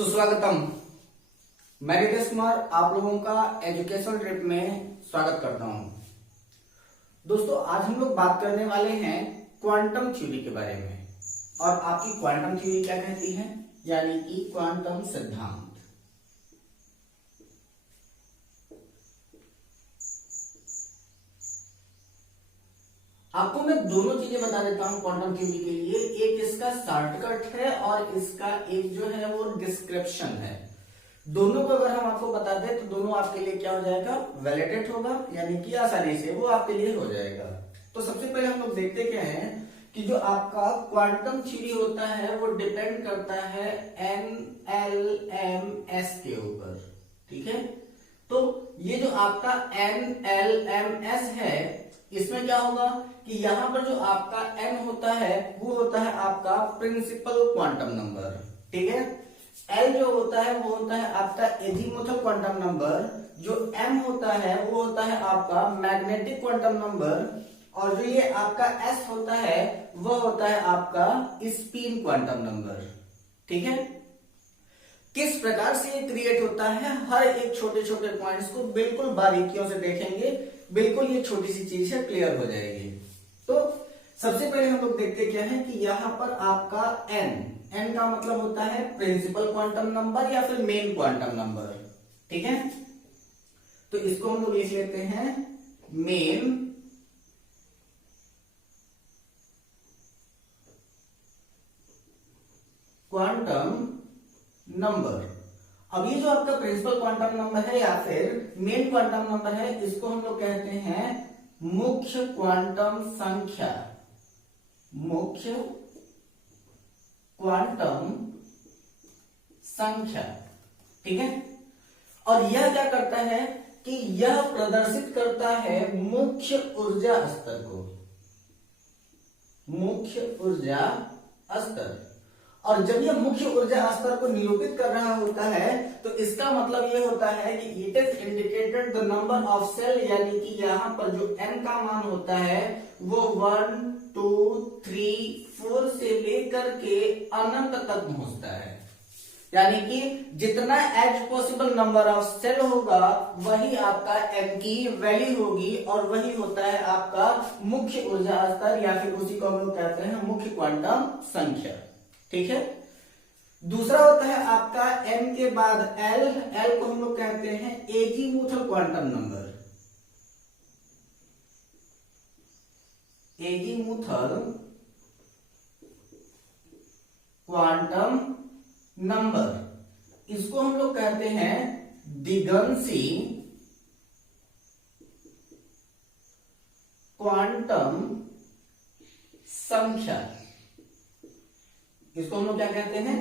सुस्वागतम। मैं रितेश कुमार आप लोगों का एजुकेशन ट्रिप में स्वागत करता हूं। दोस्तों, आज हम लोग बात करने वाले हैं क्वांटम थ्योरी के बारे में। और आपकी क्वांटम थ्योरी क्या कहती है, यानी कि क्वांटम सिद्धांत। आपको मैं दोनों चीजें बता देता हूं क्वांटम थ्योरी के लिए। एक इसका शॉर्टकट है और इसका एक जो है वो डिस्क्रिप्शन है। दोनों को अगर हम आपको बता दें तो दोनों आपके लिए क्या हो जाएगा, वैलिडेट होगा, यानी कि आसानी से वो आपके लिए हो जाएगा। तो सबसे पहले हम लोग देखते क्या है कि जो आपका क्वांटम थ्योरी होता है वो डिपेंड करता है NLMS के ऊपर। ठीक है, तो ये जो आपका NLMS है, इसमें क्या होगा कि यहां पर जो आपका n होता है वो होता है आपका प्रिंसिपल क्वांटम नंबर। ठीक है, l जो होता है वो होता है आपका एजीमुथल क्वांटम नंबर, जो m होता है वो होता है आपका मैग्नेटिक क्वांटम नंबर, और जो ये आपका s होता है वो होता है आपका स्पिन क्वांटम नंबर। ठीक है, किस प्रकार से ये क्रिएट होता है, हर एक छोटे छोटे पॉइंट्स को बिल्कुल बारीकियों से देखेंगे, बिल्कुल ये छोटी सी चीज है क्लियर हो जाएगी। तो सबसे पहले हम लोग देखते क्या है कि यहां पर आपका n का मतलब होता है प्रिंसिपल क्वांटम नंबर या फिर मेन क्वांटम नंबर। ठीक है, तो इसको हम लोग लिख लेते हैं मेन क्वांटम नंबर। अब ये जो आपका प्रिंसिपल क्वांटम नंबर है या फिर मेन क्वांटम नंबर है, इसको हम लोग कहते हैं मुख्य क्वांटम संख्या। मुख्य क्वांटम संख्या। ठीक है, और यह क्या करता है कि यह प्रदर्शित करता है मुख्य ऊर्जा स्तर को। मुख्य ऊर्जा स्तर, और जब यह मुख्य ऊर्जा स्तर को निरूपित कर रहा होता है तो इसका मतलब यह होता है कि it is indicated the number of shell, यानी कि यहां पर जो n का मान होता है वो 1 2 3 4 से लेकर के अनंत तक पहुंचता है। यानी कि जितना as possible number of shell होगा वही आपका n की वैल्यू होगी, और वही होता है आपका मुख्य ऊर्जा स्तर, या फिर उसी को हम लोग कहते हैं मुख्य क्वांटम संख्या। ठीक है, दूसरा होता है आपका n के बाद l को हम लोग कहते हैं azimuthal quantum number. Azimuthal quantum number, इसको हम लोग कहते हैं दिगंशी क्वांटम संख्या। इसको हम लोग क्या कहते हैं,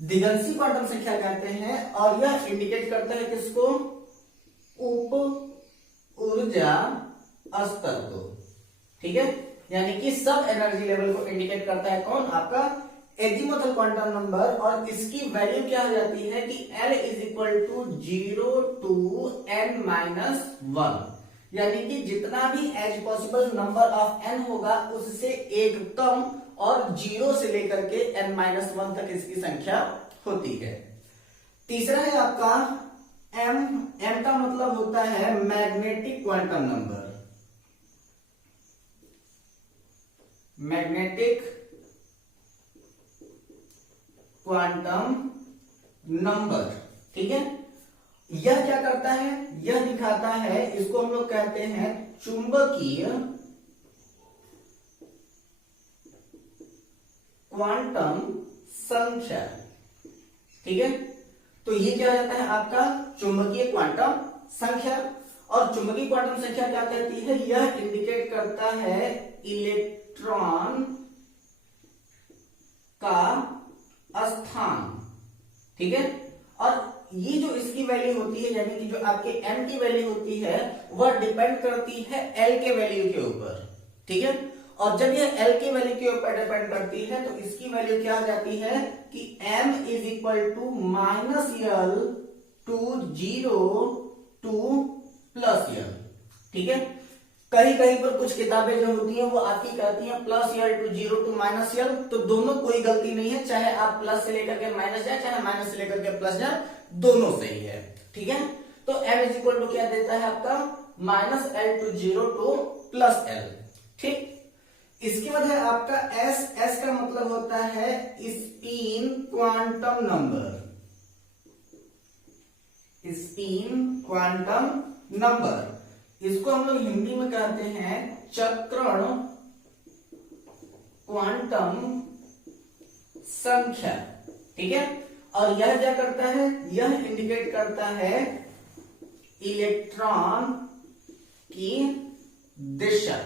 दिगंशी क्वांटम संख्या कहते हैं, और यह इंडिकेट करता है किसको, उप ऊर्जा स्तर को। ठीक है, यानी कि सब एनर्जी लेवल को इंडिकेट करता है कौन, आपका एजीमुथल क्वांटम नंबर। और इसकी वैल्यू क्या हो जाती है कि L is equal to 0 to n-1, यानी कि जितना भी as possible number of n होगा उससे एक कम, और 0 से लेकर के n-1 तक इसकी संख्या होती है। तीसरा है आपका m का मतलब होता है magnetic quantum number. Magnetic quantum number. ठीक है, यह क्या करता है, यह दिखाता है, इसको हम लोग कहते हैं चुंबकीय क्वांटम संख्या। ठीक है, तो ये क्या हो जाता है आपका चुंबकीय क्वांटम संख्या। और चुंबकीय क्वांटम संख्या क्या कहती है, यह इंडिकेट करता है इलेक्ट्रॉन का स्थान। ठीक है, और ये जो इसकी वैल्यू होती है, यानी कि जो आपके m की वैल्यू होती है वह डिपेंड करती है l के वैल्यू के ऊपर। ठीक है, और जब ये l की वैल्यू के ऊपर डिपेंड करती है तो इसकी वैल्यू क्या हो जाती है कि m is equal to -l to 0 to +l। ठीक है, कहीं कहीं पर कुछ किताबें जो होती हैं वो आपकी कहती हैं plus L to zero to minus L, तो दोनों कोई गलती नहीं है, चाहे आप प्लस से लेकर के माइनस जाए चाहे माइनस से लेकर के प्लस जाए, दोनों सही है। ठीक है, तो m इज इक्वल टू क्या देता है आपका minus L two zero two plus L. ठीक, इसके बाद है आपका s का मतलब होता है spin quantum number, spin quantum number, इसको हम लोग हिंदी में कहते हैं चक्रण क्वांटम संख्या। ठीक है, और यह क्या करता है, यह इंडिकेट करता है इलेक्ट्रॉन की दिशा,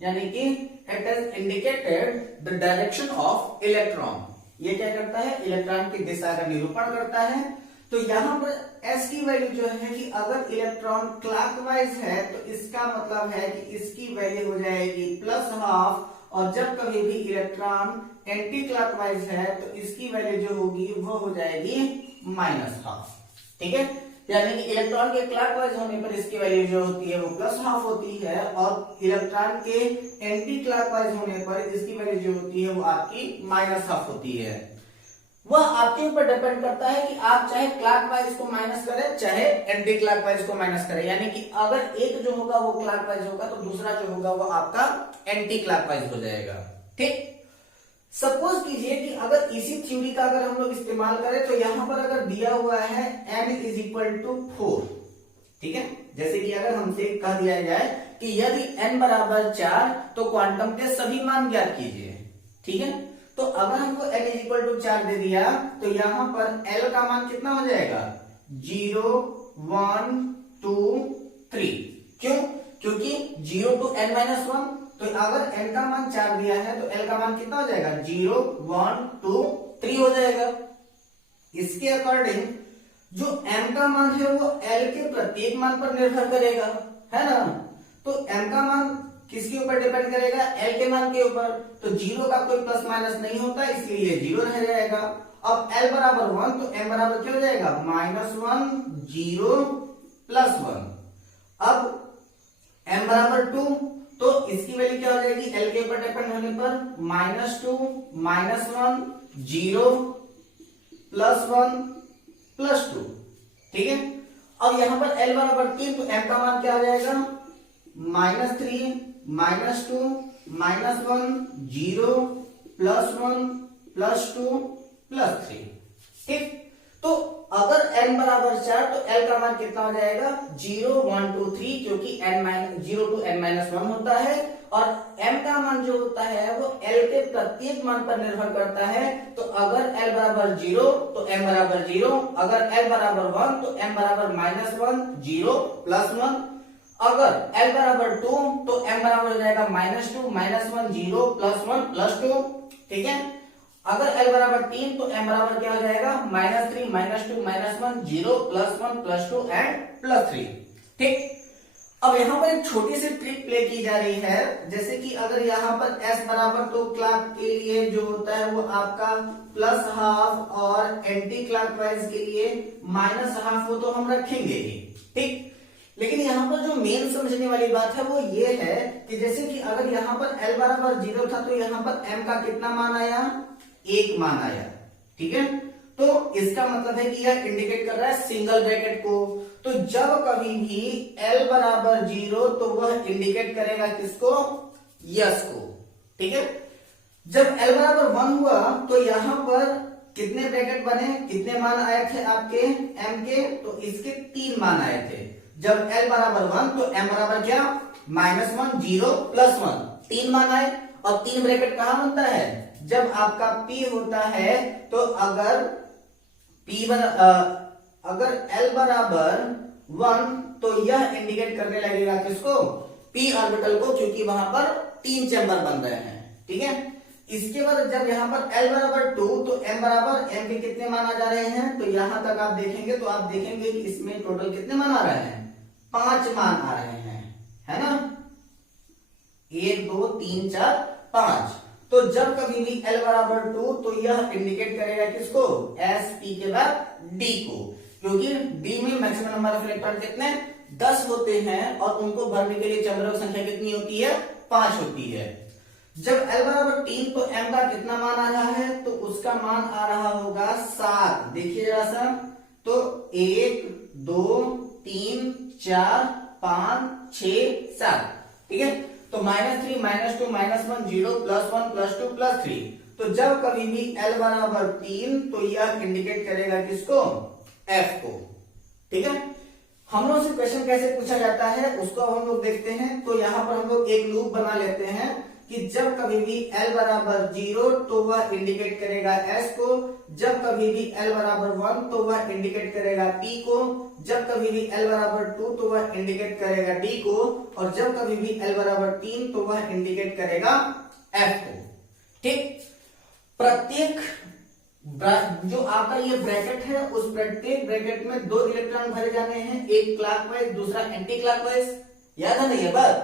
यानी कि it is indicated the direction of electron. ये क्या करता है, इलेक्ट्रॉन की दिशा का निरूपण करता है। तो यहां पर s की वैल्यू जो है कि अगर इलेक्ट्रॉन क्लॉकवाइज है तो इसका मतलब है कि इसकी वैल्यू हो जाएगी प्लस हाफ, और जब कभी भी इलेक्ट्रॉन एंटी क्लॉकवाइज है तो इसकी वैल्यू जो होगी वो हो जाएगी माइनस हाफ। ठीक है, यानी कि इलेक्ट्रॉन के क्लॉकवाइज होने पर इसकी वैल्यू जो होती है वो प्लस हाफ होती है, और इलेक्ट्रॉन के एंटी क्लॉकवाइज होने पर इसकी वैल्यू जो होती है वो आपकी माइनस हाफ होती है। वह आपके ऊपर डिपेंड करता है कि आप चाहे क्लॉकवाइज को माइनस करें चाहे एंटी क्लॉकवाइज को माइनस करें, यानी कि अगर एक जो होगा वो क्लॉकवाइज होगा तो दूसरा जो होगा वो आपका एंटी क्लॉकवाइज हो जाएगा। ठीक, सपोज कीजिए कि अगर इसी थ्योरी का अगर हम लोग इस्तेमाल करें तो यहां पर अगर दिया हुआ है n इज इक्वल टू 4, ठीक है, जैसे कि अगर हमसे कह दिया जाए कि यदि n बराबर 4 तो क्वांटम के सभी मान ज्ञात कीजिए। ठीक है, तो अगर हमको n इज इक्वल टू 4 दे दिया तो यहां पर l का मान कितना हो जाएगा 0 1 2 3। क्यों, क्योंकि 0 टू n माइनस 1, तो अगर n का मान 4 दिया है तो l का मान कितना हो जाएगा 0 1 2 3 हो जाएगा। इसके अकॉर्डिंग जो m का मान है वो l के प्रत्येक मान पर निर्भर करेगा, है ना। तो m का मान किसके ऊपर डिपेंड करेगा, l के मान के ऊपर। तो 0 का कोई प्लस माइनस नहीं होता, इसलिए ये 0 रह जाएगा। अब l बराबर 1 तो m बराबर क्या हो जाएगा -1 0 +1। अब m बराबर 2 तो इसकी वैल्यू क्या हो जाएगी l के ऊपर डिपेंड होने पर -2 -1 0 +1 +2। ठीक है, अब यहां पर l बराबर 3 तो m का मान क्या आ जाएगा -3 -2 -1 0 +1 +2 +3। ठीक, तो अगर n बराबर 4 तो l का मान कितना हो जाएगा 0 1 2 3, क्योंकि n 0 to n-1 होता है, और m का मान जो होता है वो l के प्रत्येक मान पर निर्भर करता है। तो अगर l बराबर 0 तो m बराबर 0, अगर l बराबर 1 तो m बराबर -1 0 +1, अगर l बराबर 2 तो m बराबर हो जाएगा -2 -1 0 +1 +2। ठीक है, अगर l बराबर 3 तो m बराबर क्या हो जाएगा -3 -2 -1 0 +1 +2 एंड +3। ठीक, अब यहाँ पर एक छोटी सी ट्रिक प्ले की जा रही है, जैसे कि अगर यहाँ पर s बराबर तो क्लॉक के लिए जो होता है वो आपका +हाफ और एंटी क्लॉकवाइज के लिए -हाफ, वो तो हम रखेंगे ही। ठीक, लेकिन यहाँ पर जो मेन समझने वाली बात है वो ये है कि जैसे कि अगर यहाँ पर l बराबर 0 था तो यहाँ पर m का कितना मान आया 1 मान आया। ठीक है, तो इसका मतलब है कि यह इंडिकेट कर रहा है सिंगल ब्रैकेट को। तो जब कभी भी l बराबर 0 तो वह इंडिकेट करेगा किसको, यस को। ठीक है, जब l बराबर 1 हुआ तो यहां पर कितने ब्रैकेट बने, कितने मान आए थे आपके m के, तो इसके 3 मान आए थे। जब l बराबर 1 तो m बराबर क्या -1 0 +1, 3 मान आए। और 3 ब्रैकेट कहां बनता है, जब आपका p होता है तो अगर अगर l बराबर 1 तो यह इंडिकेट करने लगेगा किसको, p ऑर्बिटल को, क्योंकि वहां पर 3 चैम्बर बन रहे हैं। ठीक है, इसके बाद जब यहाँ पर l बराबर 2 तो m बराबर m के कितने मान आ जा रहे हैं, तो यहां तक आप देखेंगे तो आप देखेंगे कि इसमें टोटल कितने मान आ रहे हैं 5 मान आ रहे हैं, है ना, 1 2 3 4 5। तो जब कभी भी l बराबर 2 तो यह इंडिकेट करेगा किसको, s p के बाद d को, क्योंकि d में मैक्सिमम नंबर ऑफ इलेक्ट्रॉन कितने 10 होते हैं और उनको भरने के लिए चंद्रों की संख्या कितनी होती है? 5 होती है। जब L बराबर 3 तो M का कितना मान आ रहा है? तो उसका मान आ रहा होगा 7। देखिए जरा सा, तो 1 2 3 4 5 6 7, ठीक है। तो -3 -2 -1 0 +1 +2 +3। तो जब कभी भी L बराबर 3 तो यह इंडिकेट करेगा किसको? F को, ठीक है। हम लोग से क्वेश्चन कैसे पूछा जाता है उसको हम लोग देखते हैं। तो यहां पर हम लोग एक लूप बना लेते हैं कि जब कभी भी L बराबर 0 तो वह इंडिकेट करेगा S को, जब कभी भी L बराबर 1 तो वह इंडिकेट करेगा P को, जब कभी भी L बराबर 2 तो वह इंडिकेट करेगा D को, और जब कभी भी L बराबर 3 तो वह इंडिकेट करेगा F को, ठीक। प्रत्येक जो आपका ये ब्रैकेट है उस प्रत्येक ब्रैकेट में 2 इलेक्ट्रॉन भरे जाने हैं, एक क्लॉकवाइज दूसरा एंटी क्लॉकवाइज। याद है ना ये बात?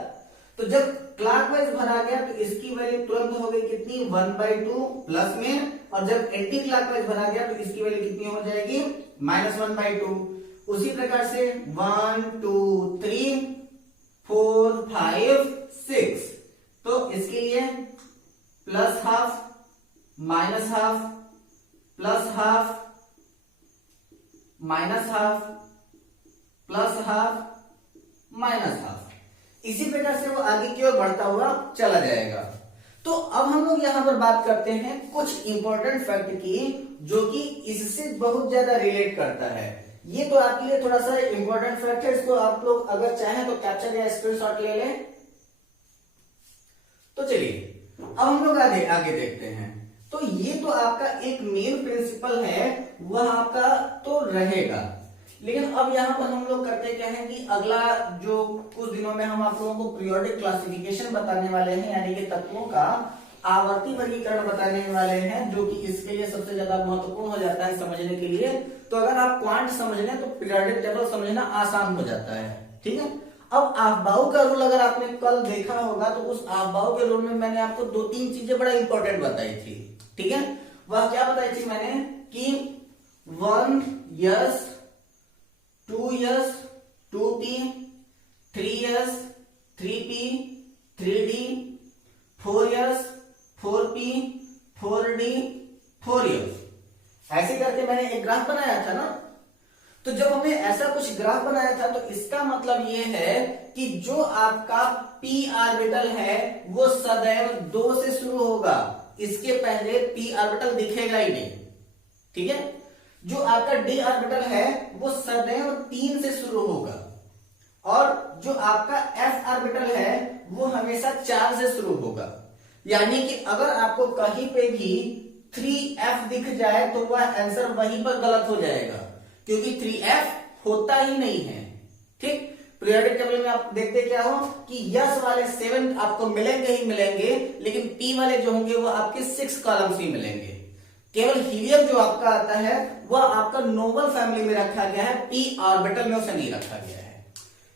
तो जब क्लॉकवाइज भरा गया तो इसकी वैल्यू तुरंत हो गई कितनी? 1/2 प्लस में, और जब एंटी क्लॉकवाइज भरा गया तो इसकी वैल्यू कितनी हो जाएगी? -1/2। उसी प्रकार से 1 2 3 4 5 6, तो इसके लिए +½ -½ +½ -½ +½ -½ इसी प्रकार से वो आगे की ओर बढ़ता हुआ चला जाएगा। तो अब हम लोग यहां पर बात करते हैं कुछ इंपॉर्टेंट फैक्ट की, जो कि इससे बहुत ज्यादा रिलेट करता है। ये तो आपके लिए थोड़ा सा इंपॉर्टेंट फैक्ट है, इसको आप लोग अगर चाहें तो कैप्चर या स्क्रीनशॉट ले लें। तो चलिए अब हम लोग आगे देखते हैं। तो ये तो आपका एक मेन प्रिंसिपल है, वह आपका तो रहेगा। लेकिन अब यहां पर हम लोग करते क्या है कि अगला जो कुछ दिनों में हम आप लोगों को पीरियोडिक क्लासिफिकेशन बताने वाले हैं, यानी कि तत्वों का आवर्ती वर्गीकरण बताने वाले हैं, जो कि इसके लिए सबसे ज्यादा महत्वपूर्ण हो जाता है समझने के लिए। तो अगर आप क्वांट समझ लें तो पीरियोडिक टेबल समझना आसान हो जाता है, ठीक है। अब ऑफ-बाउ का रूल अगर आपने कल देखा होगा तो उस ऑफ-बाउ के रूल में मैंने आपको 2-3 चीजें बड़ा इंपॉर्टेंट बताई थी, ठीक है। वह क्या बताई थी मैंने कि 1 yes 2 yes 2p 3 yes 3p 3d 4 yes 4p 4d 4 yes, ऐसे करके मैंने एक ग्राफ बनाया था ना। तो जब हमने ऐसा कुछ ग्राफ बनाया था तो इसका मतलब ये है कि जो आपका p ऑर्बिटल है वो सदैव 2 से शुरू होगा, इसके पहले p ऑर्बिटल दिखेगा ही नहीं, ठीक है। जो आपका d ऑर्बिटल है वो सदैव 3 से शुरू होगा, और जो आपका f ऑर्बिटल है वो हमेशा 4 से शुरू होगा। यानी कि अगर आपको कहीं पे भी 3f दिख जाए तो वह आंसर वहीं पर गलत हो जाएगा, क्योंकि 3f होता ही नहीं है, ठीक। पीरियोडिक टेबल में आप देखते क्या हो कि यस वाले 7 आपको मिलेंगे ही मिलेंगे, लेकिन p वाले जो होंगे वो आपके 6 कॉलम्स ही मिलेंगे। केवल हीलियम जो आपका आता है वह आपका नोबल फैमिली में रखा गया है, p ऑर्बिटल में उसे नहीं रखा गया है।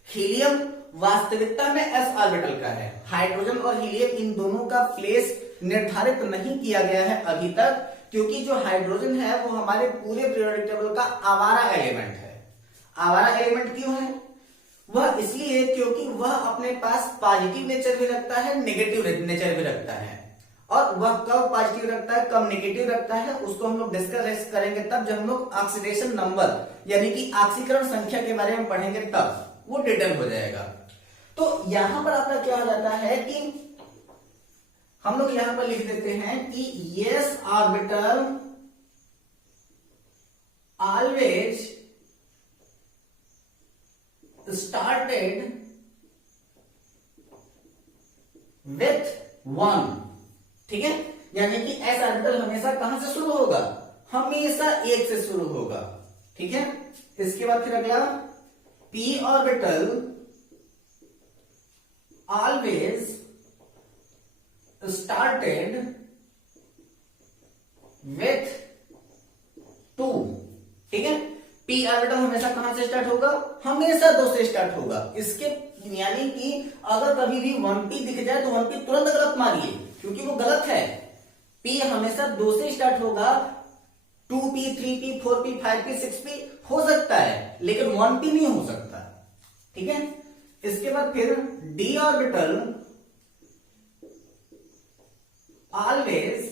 हीलियम वास्तविकता में s ऑर्बिटल का है। हाइड्रोजन और हीलियम इन दोनों का प्लेस निर्धारित नहीं किया गया है अभी तक, क्योंकि जो हाइड्रोजन है वो हमारे पूरे पीरियोडिक टेबल का आवारा एलिमेंट है। आवारा एलिमेंट क्यों है? वह इसलिए क्योंकि वह अपने पास पॉजिटिव नेचर भी रखता है, नेगेटिव नेचर भी रखता है। और वह कब पॉजिटिव रखता है कब नेगेटिव रखता है उसको हम लोग डिस्कस करेंगे तब, जब हम लोग ऑक्सीडेशन नंबर यानी कि ऑक्सीकरण संख्या के बारे में पढ़ेंगे तब वो डिटेल हो जाएगा। तो यहां पर आपका क्या हो जाता है कि हम लोग यहां पर लिख देते हैं कि yes orbital always started with 1, ठीक है। यानी कि एस ऑर्बिटल हमेशा कहां से शुरू होगा? हमेशा 1 से शुरू होगा, ठीक है। इसके बाद फिर अगला p orbital always started with 2, ठीक है। p ऑर्बिटल हमेशा कहां से स्टार्ट होगा? हमेशा 2 से स्टार्ट होगा। इसके यानी कि अगर कभी भी 1p दिख जाए तो 1p तुरंत गलत मारिए, क्योंकि वो गलत है। p हमेशा 2 से स्टार्ट होगा। 2p 3p 4p 5p 6p हो सकता है, लेकिन 1p नहीं हो सकता, ठीक है। इसके बाद फिर d orbital always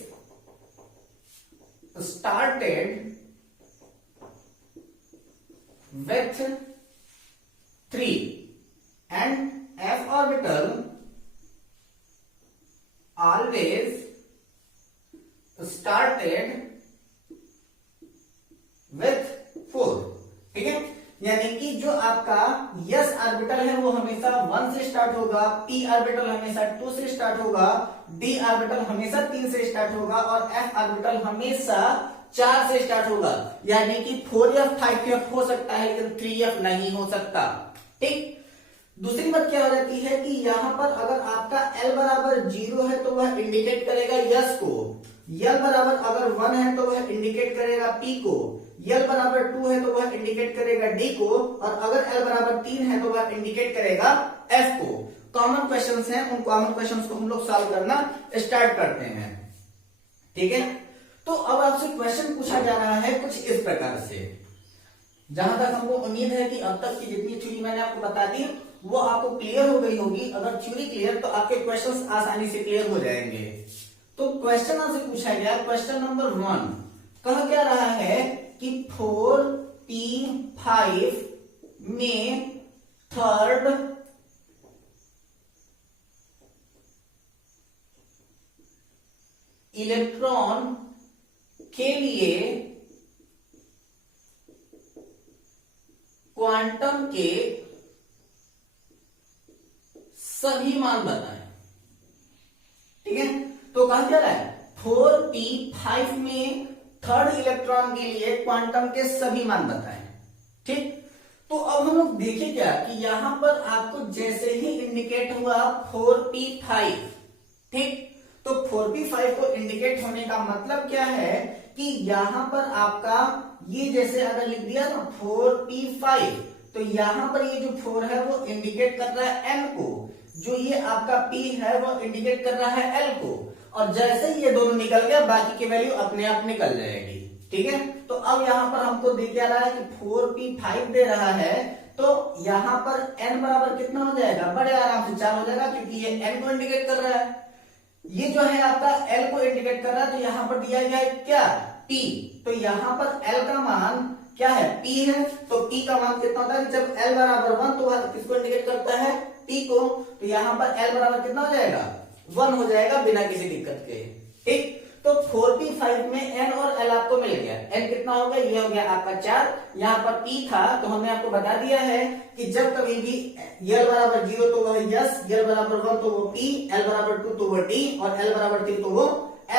started with 3 and f orbital always started with 4। ठीक है, यानी कि जो आपका s ऑर्बिटल है वो हमेशा 1 से स्टार्ट होगा, p ऑर्बिटल हमेशा 2 से स्टार्ट होगा, d ऑर्बिटल हमेशा 3 से स्टार्ट होगा और f ऑर्बिटल हमेशा 4 से स्टार्ट होगा। यानी कि 4f 5f हो सकता है लेकिन 3f नहीं हो सकता। ठीक, दूसरी बात क्या हो जाती है कि यहां पर अगर आपका l बराबर 0 है तो वह इंडिकेट करेगा s को, l बराबर अगर 1 है तो वह इंडिकेट करेगा p को, l बराबर 2 है तो वह इंडिकेट करेगा d को, और अगर l बराबर 3 है तो वह इंडिकेट करेगा f को। कॉमन क्वेश्चंस हैं, उन कॉमन क्वेश्चंस को हम लोग सॉल्व करना स्टार्ट करते हैं। ठीक है, तो अब आपसे क्वेश्चन पूछा जा रहा है कुछ इस प्रकार से। जहां तक हमको उम्मीद है कि अब तक की जितनी थ्योरी मैंने आपको बता दी वो आपको क्लियर हो गई होगी। अगर थ्योरी क्लियर तो आपके क्वेश्चंस आसानी से क्लियर हो जाएंगे। तो क्वेश्चन आपसे पूछा गया, क्वेश्चन नंबर 1 कहा क्या रहा है कि 4p5 में थर्ड इलेक्ट्रॉन के लिए क्वांटम के सभी मान बताएं। ठीक है, तो कहा क्या रहा है 4p5 में थर्ड इलेक्ट्रॉन के लिए क्वांटम के सभी मान बताएं। ठीक, तो अब हम लोग देखें क्या कि यहां पर आपको जैसे ही इंडिकेट हुआ 4p5, ठीक, तो 4p5 को इंडिकेट होने का मतलब क्या है कि यहां पर आपका ये जैसे अगर लिख दिया ना 4p5, तो यहां पर ये जो 4 है वो इंडिकेट कर रहा है n को, जो ये आपका p है वो इंडिकेट कर रहा है l को, और जैसे ही ये दोनों निकल गया बाकी की वैल्यू अपने आप निकल जाएगी। ठीक है, तो अब यहां पर हमको दे क्या रहा है कि 4p5 दे रहा है, तो यहां पर n बराबर कितना हो जाएगा, बड़े आराम से 4 हो जाएगा क्योंकि ये n को इंडिकेट कर रहा है, ये जो है आपका l को इंडिकेट कर रहा है, तो यहां पर दिया गया है क्या p, तो यहां पर l का मान क्या है p है, तो p का मान कितना होता है जब l बराबर 1 तो वह किसको इंडिकेट करता है p को, तो यहां पर l बराबर कितना हो जाएगा 1 हो जाएगा बिना किसी दिक्कत के। ठीक, तो 4p5 में n और l आपको मिल गया, n कितना हो गया, ये हो गया आपका 4, यहाँ पर p था तो हमने आपको बता दिया है कि जब कभी भी l बराबर 0 तो वह s, l बराबर 1 तो वो p, l बराबर 2 तो वो d और l बराबर 3 तो वो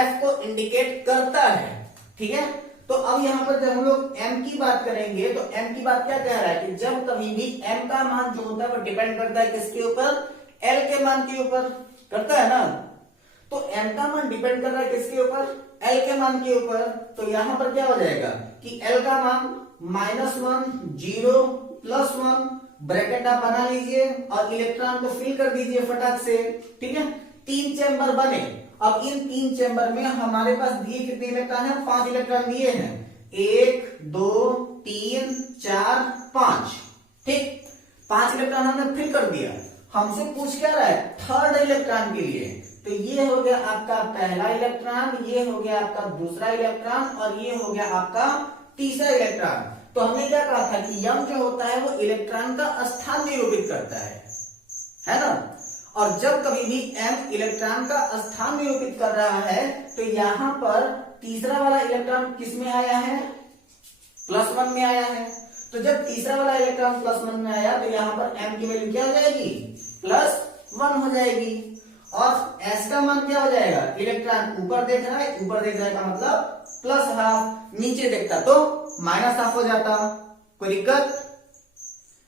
f को इंडिकेट करता है। ठीक है, तो अब यहाँ पर जब हम लोग m की बात करेंगे तो m की बात क्या कह रहा है कि जब कभी भी m का मान जो होता है वो डिपेंड करता है किसके ऊपर, l के मान के ऊपर करता है ना, तो m का मान डिपेंड कर रहा है किसके ऊपर, l के मान के ऊपर, तो यहां पर क्या हो जाएगा कि l का मान -1 0 +1 ब्रैकेट आप बना लीजिए और इलेक्ट्रॉन को फिल कर दीजिए फटाक से। ठीक है, 3 चैम्बर बने, अब इन 3 चैम्बर में हमारे पास दिए कितने इलेक्ट्रॉन है, 5 इलेक्ट्रॉन दिए हैं, 1 2 3 4 5। ठीक, 5 इलेक्ट्रॉन हमने फिल कर दिया, हमसे पूछ क्या रहा है थर्ड इलेक्ट्रॉन के लिए, तो ये हो गया आपका पहला इलेक्ट्रॉन, ये हो गया आपका दूसरा इलेक्ट्रॉन और ये हो गया आपका तीसरा इलेक्ट्रॉन। तो हमने क्या कहा था कि यम जो होता है वो इलेक्ट्रॉन का स्थान निरूपित करता है ना, और जब कभी भी m इलेक्ट्रॉन का स्थान निरूपित कर रहा है तो यहां पर तीसरा वाला इलेक्ट्रॉन किस में आया है, +1 में आया है, तो जब तीसरा वाला इलेक्ट्रॉन +1 में आया तो यहां पर m की वैल्यू क्या हो जाएगी +1 हो जाएगी, और s का मान क्या हो जाएगा, इलेक्ट्रॉन ऊपर देख रहा है, ऊपर देख रहा है का मतलब +½ नीचे देखता तो -½ हो जाता। कोई दिक्कत,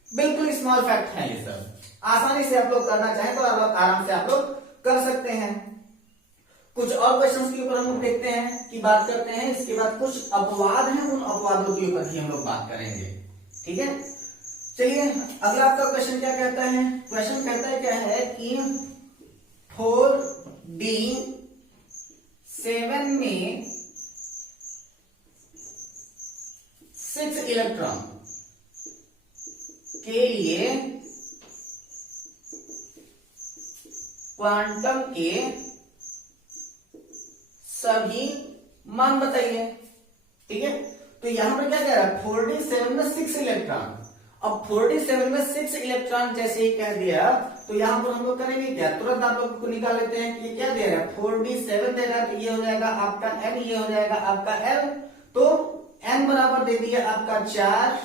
बिल्कुल स्मॉल फैक्ट है ये सब, आसानी से आप लोग करना चाहें तो आराम से आप लोग कर सकते हैं। कुछ और क्वेश्चंस के ऊपर हम लोग देखते हैं कि बात करते हैं, इसके बाद कुछ अपवाद हैं, उन अपवादों के ऊपर ही हम लोग बात करेंगे। ठीक है, चलिए अगला आपका क्वेश्चन क्या कहता है, क्वेश्चन कहता है क्या है कि 4d7 में 6 इलेक्ट्रॉन के लिए क्वांटम के सभी मान बताइए। ठीक है, तो यहां पर क्या कह रहा है 47 में 6 इलेक्ट्रॉन। अब 47 में 6 इलेक्ट्रॉन जैसे ही कह दिया तो यहां पर हम लोग करेंगे क्या, तुरंत आप लोग को निकाल लेते हैं कि ये क्या दे रहा है 47 दे रहा है, तो ये हो जाएगा आपका n, ये हो जाएगा आपका l। तो n बराबर दे दिया आपका 4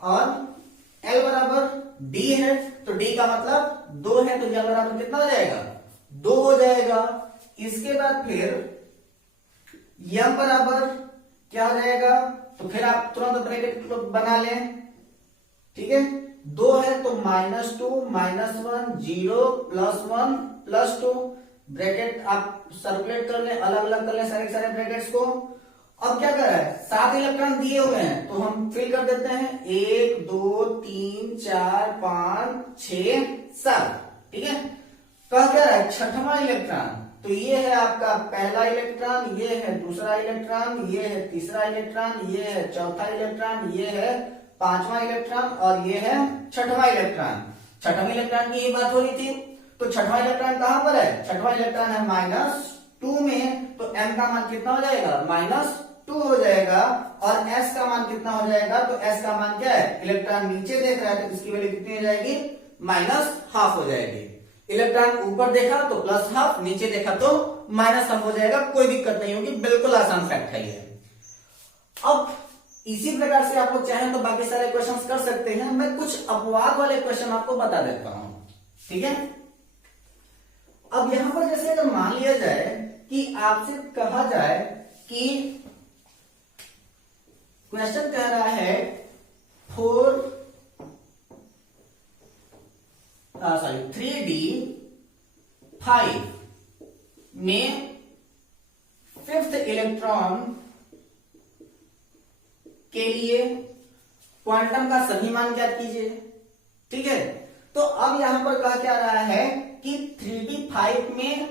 और l बराबर d है, तो d का मतलब 2 है, तो यह बराबर कितना हो जाएगा 2 हो जाएगा। इसके बाद फिर m बराबर क्या हो जाएगा, तो फिर आप तुरंत ब्रैकेट बना लें। ठीक है, 2 है तो -2 -1 0 +1 +2 ब्रैकेट आप सर्कुलेट कर लें, अलग अलग कर लें सारे ब्रैकेट्स को। अब क्या कर रहा है 7 इलेक्ट्रॉन दिए हुए हैं तो हम फिल कर देते हैं 1 2 3 4 5 6 7। ठीक है, कह क्या रहा है छठवां इलेक्ट्रॉन, तो ये है आपका पहला इलेक्ट्रॉन, ये है दूसरा इलेक्ट्रॉन, ये है तीसरा इलेक्ट्रॉन, ये है चौथा इलेक्ट्रॉन, ये है पांचवा इलेक्ट्रॉन और ये है छठवां इलेक्ट्रॉन। छठवां इलेक्ट्रॉन की ये बात हो रही थी, तो छठवां इलेक्ट्रॉन कहां पर है, छठवां इलेक्ट्रॉन है -2 में, तो m का मान कितना हो जाएगा -2 हो जाएगा। और s का मान कितना हो जाएगा, तो s का मान क्या है, इलेक्ट्रॉन नीचे देख रहा है तो इसकी वैल्यू कितनी हो जाएगी -½ हो जाएगी। इलेक्ट्रॉन ऊपर देखा तो +½ नीचे देखा तो -½ हो जाएगा, कोई दिक्कत नहीं होगी, बिल्कुल आसान फैक्ट है ये। अब इसी प्रकार से आप लोग चाहें तो बाकी सारे क्वेश्चंस कर सकते हैं, मैं कुछ अपवाद वाले क्वेश्चन आपको बता देता हूं। ठीक है, अब यहां पर जैसे अगर मान लिया जाए कि आपसे कहा जाए कि क्वेश्चन कह रहा है 3d5 में 5th इलेक्ट्रॉन के लिए क्वांटम का सभी मान ज्ञात कीजिए। ठीक है, तो अब यहां पर कहा क्या रहा है कि 3d5 में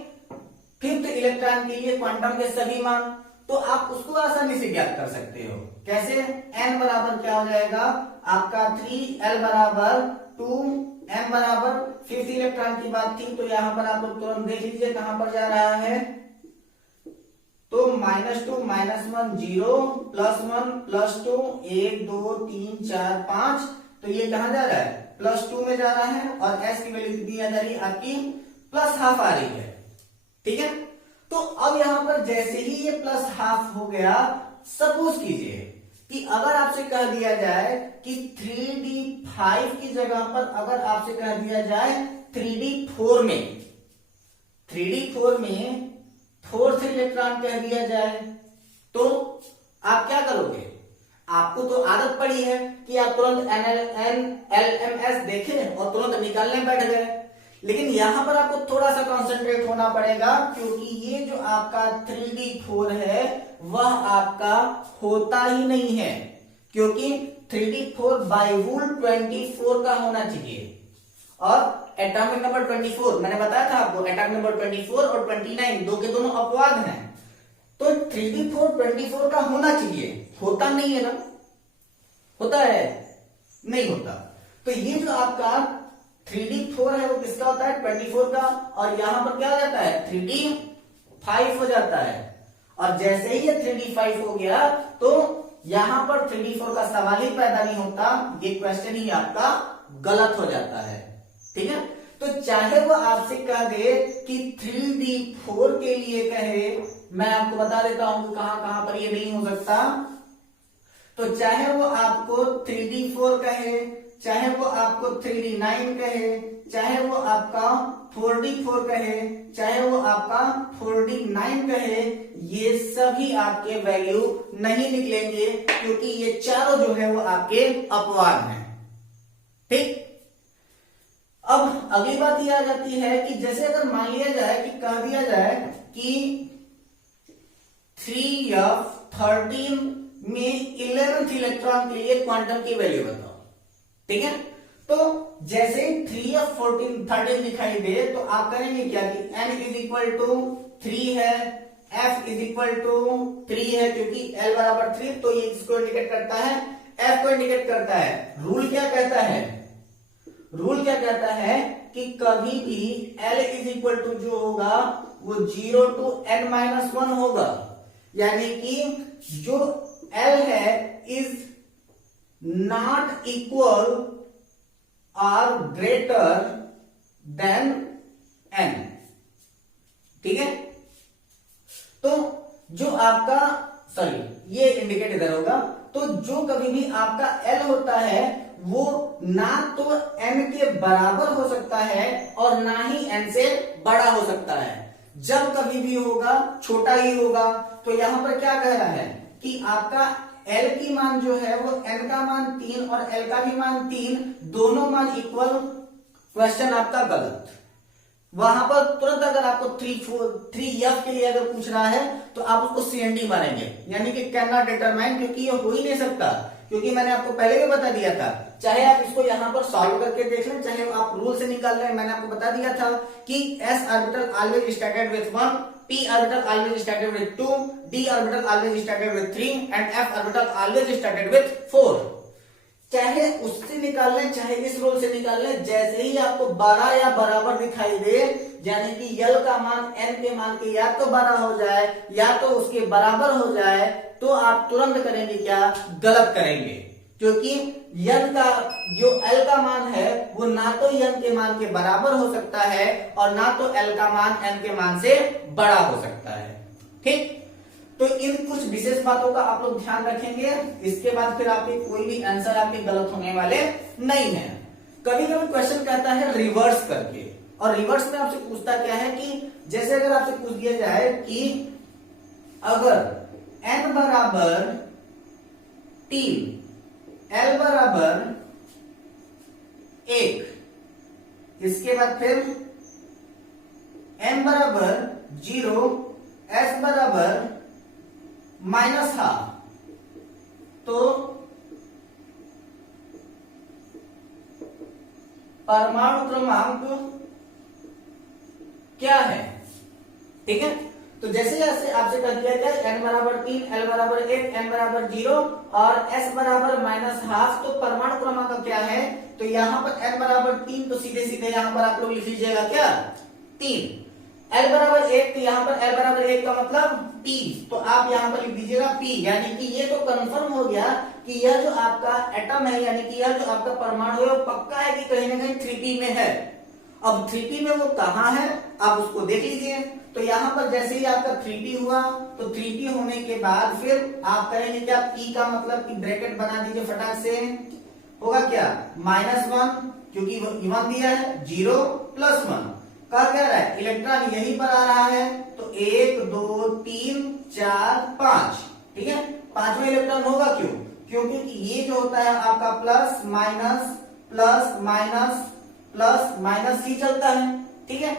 5th इलेक्ट्रॉन के लिए क्वांटम के सभी मान, तो आप उसको आसानी से ज्ञात कर सकते हो। कैसे, n बराबर क्या हो जाएगा आपका 3, l बराबर 2, m बराबर 5th इलेक्ट्रॉन की बात थी, तो यहां पर आप लोग तुरंत देख लीजिए कहां पर जा रहा है, तो -2 -1 0 +1 +2 1 2 3 4 5, तो ये कहां जा रहा है +2 में जा रहा है और s की वैल्यू कितनी आ जा रही है आपकी +½ आ रही है। ठीक है, तो अब यहां पर जैसे ही ये +½ हो गया, सपोज कीजिए कि अगर आपसे कह दिया जाए कि 3d5 की जगह पर अगर आपसे कह दिया जाए 3d4 में 4th इलेक्ट्रॉन कह दिया जाए, तो आप क्या करोगे, आपको तो आदत पड़ी है कि आप तुरंत NLMS देखें और तुरंत निकालने बैठ गए, लेकिन यहां पर आपको थोड़ा सा कंसंट्रेट होना पड़ेगा, क्योंकि ये जो आपका 3d4 है वह आपका होता ही नहीं है, क्योंकि 3d4 बाय रूल 24 का होना चाहिए। और एटॉमिक नंबर 24 मैंने बताया था आपको, एटॉमिक नंबर 24 और 29 दो के दोनों अपवाद हैं, तो 3d4 24 का होना चाहिए, होता नहीं है ना, होता है नहीं होता। तो ये जो आपका 3d4 है वो किसका होता है 24 का, और यहां पर क्या हो जाता है 3d5 हो जाता है। और जैसे ही ये 3d5 हो गया तो यहां पर 3d4 का सवाल ही पैदा नहीं होता, ये क्वेश्चन ही आपका गलत हो जाता है। ठीक है, तो चाहे वो आपसे कह दे कि 3d4 के लिए कहे, मैं आपको बता देता हूं कि कहां कहां पर ये नहीं हो सकता, तो चाहे वो आपको 3d4 कहे, चाहे वो आपको 3d9 कहे, चाहे वो आपका 4d4 कहे, चाहे वो आपका 4d9 कहे, ये सभी आपके वैल्यू नहीं निकलेंगे, क्योंकि ये चारों जो है वो आपके अपवाद हैं। ठीक, अब अगली बात ये आ जाती है कि जैसे अगर मान लिया जाए कि कह दिया जाए कि 3f13 में 11th इलेक्ट्रॉन के लिए क्वांटम की वैल्यू बताओ। ठीक है, तो जैसे 3f13 दिखाई दे तो आप करेंगे क्या कि n = 3 है, f = 3 है, क्योंकि l बराबर 3, तो ये इसको इंडिकेट करता है, f को इंडिकेट करता है। रूल क्या कहता है, रूल क्या कहता है कि कभी भी L इज इक्वल टू जो होगा वो 0 to n-1 होगा, यानी कि जो L है is not equal or greater than n। ठीक है, तो जो आपका सॉरी ये इंडिकेट इधर होगा, तो जो कभी भी आपका L होता है वो ना तो n के बराबर हो सकता है और ना ही n से बड़ा हो सकता है। जब कभी भी होगा छोटा ही होगा। तो यहां पर क्या कह रहा है कि आपका L की मान जो है वो n का मान 3 और L का भी मान 3, दोनों मान इक्वल। क्वेश्चन आपका गलत। वहां पर तुरंत अगर आपको 3F के लिए अगर पूछ रहा है तो आप उसको CND मानेंगे, यानी कि कैन नॉट डिटरमाइन, क्योंकि ये हो ही नहीं सकता। क्योंकि मैंने आपको पहले भी बता दिया था, चाहे आप इसको यहां पर सॉल्व करके देख लें, चाहे आप रूल से निकाल रहे हैं, मैंने आपको बता दिया था कि s orbital always started with 1, p orbital always started with 2, d orbital always started with 3 and f orbital always started with 4। चाहे उससे निकाल लें चाहे इस रूल से निकाल लें, जैसे ही आपको बड़ा या बराबर दिखाई दे, यानी कि L का मान n के मान के या तो बड़ा हो जाए या तो उसके बराबर हो जाए, तो आप तुरंत करेंगे क्या, गलत करेंगे। क्योंकि n का जो L का मान है वो ना तो n के मान के बराबर हो सकता है और ना तो L का मान n के मान से बड़ा हो सकता है। ठीक, तो इन कुछ विशेष बातों का आप लोग ध्यान रखेंगे। इसके बाद फिर आपके कोई भी आंसर आपके गलत होने वाले नहीं है। कभी कभी क्वेश्चन कहता है रिवर्स करके, और रिवर्स में आपसे पूछता क्या है कि जैसे अगर आपसे पूछ दिया जाए कि अगर n बराबर 3, L बराबर 1, इसके बाद फिर n बराबर 0, s बराबर -½ तो परमाणु क्रमांक क्या है। ठीक है, तो जैसे जैसे आपसे कह दिया गया n बराबर 3, L बराबर 1, n बराबर 0 और s बराबर -½ तो परमाणु क्रमांक क्या है। तो यहां पर n बराबर 3 तो सीधे सीधे यहां पर आप लोग लिख लीजिएगा क्या 3। L बराबर 1 तो यहां पर L बराबर 1 का मतलब P, तो आप यहां पर लिख दीजिएगा P, यानी कि ये तो कंफर्म हो गया कि यह जो आपका एटम है, यानी कि यह जो आपका परमाणु है वो पक्का है कि कहीं ना कहीं 3p में है। अब 3p में वो कहां है आप उसको देख लीजिए। तो यहां पर जैसे ही आपका 3p हुआ तो 3p होने के बाद फिर आप करेंगे क्या, p का मतलब कि ब्रैकेट बना दीजिए फटाक से, होगा क्या -1 क्योंकि 1 दिया है, 0 + 1 कहा क्या रहा है, इलेक्ट्रॉन यहीं पर आ रहा है, तो 1 2 3 4 5। ठीक है, पांचवा इलेक्ट्रॉन होगा क्यों, क्योंकि ये जो होता है आपका प्लस माइनस ही चलता है। ठीक है,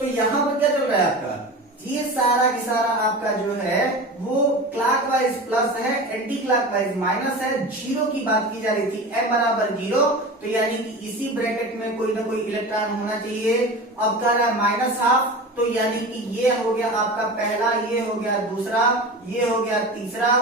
तो यहां पर क्या चल रहा है आपका, ये सारा की सारा आपका जो है वो क्लॉकवाइज प्लस है, एंटी क्लॉकवाइज माइनस है। 0 की बात की जा रही थी, m बराबर 0, तो यानी कि इसी ब्रैकेट में कोई ना कोई इलेक्ट्रॉन होना चाहिए। अब कह रहा है -½ तो यानी कि ये हो गया आपका पहला, ये हो गया दूसरा, ये हो गया तीसरा,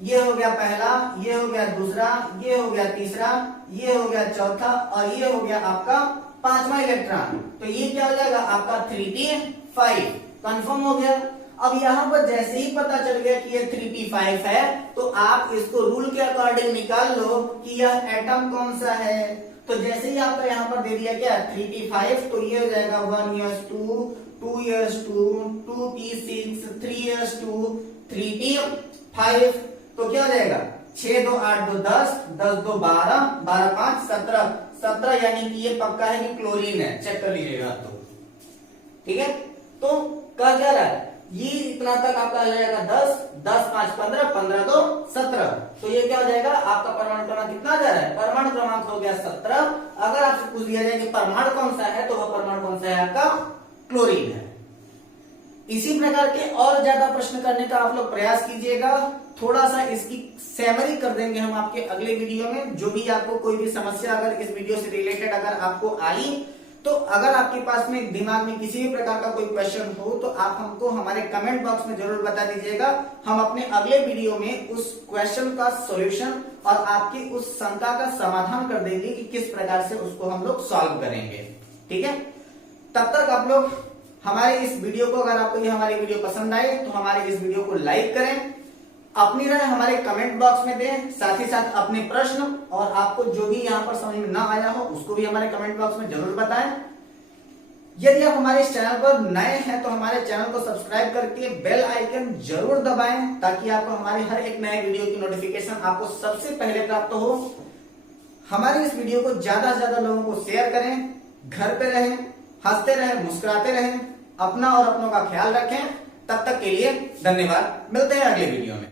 ये हो गया पहला, ये हो गया दूसरा, ये हो गया तीसरा, ये हो गया चौथा और ये हो गया आपका पांचवा इलेक्ट्रॉन। तो ये क्या हो जाएगा आपका 3p5, कंफर्म हो गया। अब यहां पर जैसे ही पता चल गया कि ये 3p5 है तो आप इसको रूल के अकॉर्डिंग निकाल लो कि यह एटम कौन सा है। तो जैसे ही आपका यहां पर दे दिया क्या 3p5, तो ये हो जाएगा 1s2 2s2 2p6 3s2 3p5। तो क्या हो जाएगा 6 2 8 2 10 10 2 12 12 5 17 यानी कि ये पक्का है कि क्लोरीन है, चेक कर लीजिएगा। तो ठीक है, तो क्या कह रहा है, ये इतना तक आपका आ जाएगा 10 10 5 15 15 2 17। तो ये क्या हो जाएगा आपका परमाणु क्रमांक कितना जा रहा है, परमाणु क्रमांक हो गया 17। अगर आपसे पूछ दिया जाए कि परमाणु कौन सा है तो वह परमाणु कौन सा है आपका क्लोरीन है। इसी प्रकार के और ज्यादा प्रश्न करने का आप लोग प्रयास कीजिएगा। थोड़ा सा इसकी समरी कर देंगे हम आपके अगले वीडियो में। जो भी आपको कोई भी समस्या अगर इस वीडियो से रिलेटेड अगर आपको आई तो अगर आपके पास में दिमाग में किसी भी प्रकार का कोई क्वेश्चन हो तो आप हमको हमारे कमेंट बॉक्स में जरूर बता दीजिएगा। हम अपने अगले वीडियो में उस क्वेश्चन का सॉल्यूशन और आपकी उस शंका का समाधान कर देंगे कि किस प्रकार से उसको हम लोग सॉल्व करेंगे। ठीक है, तब तक आप लोग हमारे इस वीडियो को, अगर आपको ये हमारी वीडियो पसंद आए तो हमारे इस वीडियो को लाइक करें, अपनी राय हमारे कमेंट बॉक्स में दें, साथ ही साथ अपने प्रश्न और आपको जो भी यहाँ पर समझ में ना आया हो उसको भी हमारे कमेंट बॉक्स में जरूर बताएं। यदि आप हमारे इस चैनल पर नए हैं तो हमारे चैनल को सब्सक्राइब करके बेल आइकन जरूर दबाएं ताकि आपको हमारे हर एक नए वीडियो की नोटिफिकेशन आपको सबसे पहले प्राप्त हो। हमारे इस वीडियो को ज्यादा से ज्यादा लोगों को शेयर करें। घर पे रहें, हंसते रहें, मुस्कुराते रहें, अपना और अपनों का ख्याल रखें। तब तक के लिए धन्यवाद। मिलते हैं अगले वीडियो में।